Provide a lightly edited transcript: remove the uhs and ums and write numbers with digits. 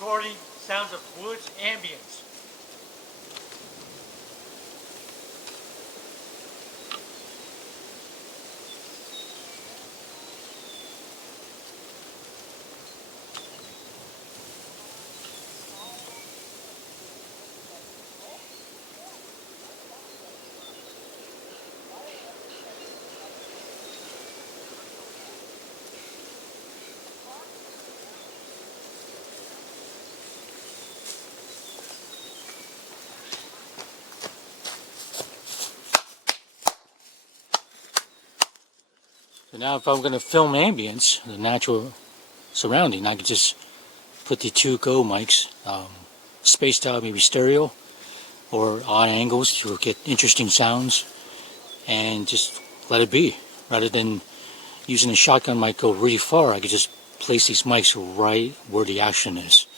recording sounds of woods ambience. So now if I'm going to film ambience, the natural surrounding, I could just put the two Go mics spaced out, maybe stereo or odd angles to get interesting sounds, and just let it be. Rather than using a shotgun mic go really far, I could just place these mics right where the action is.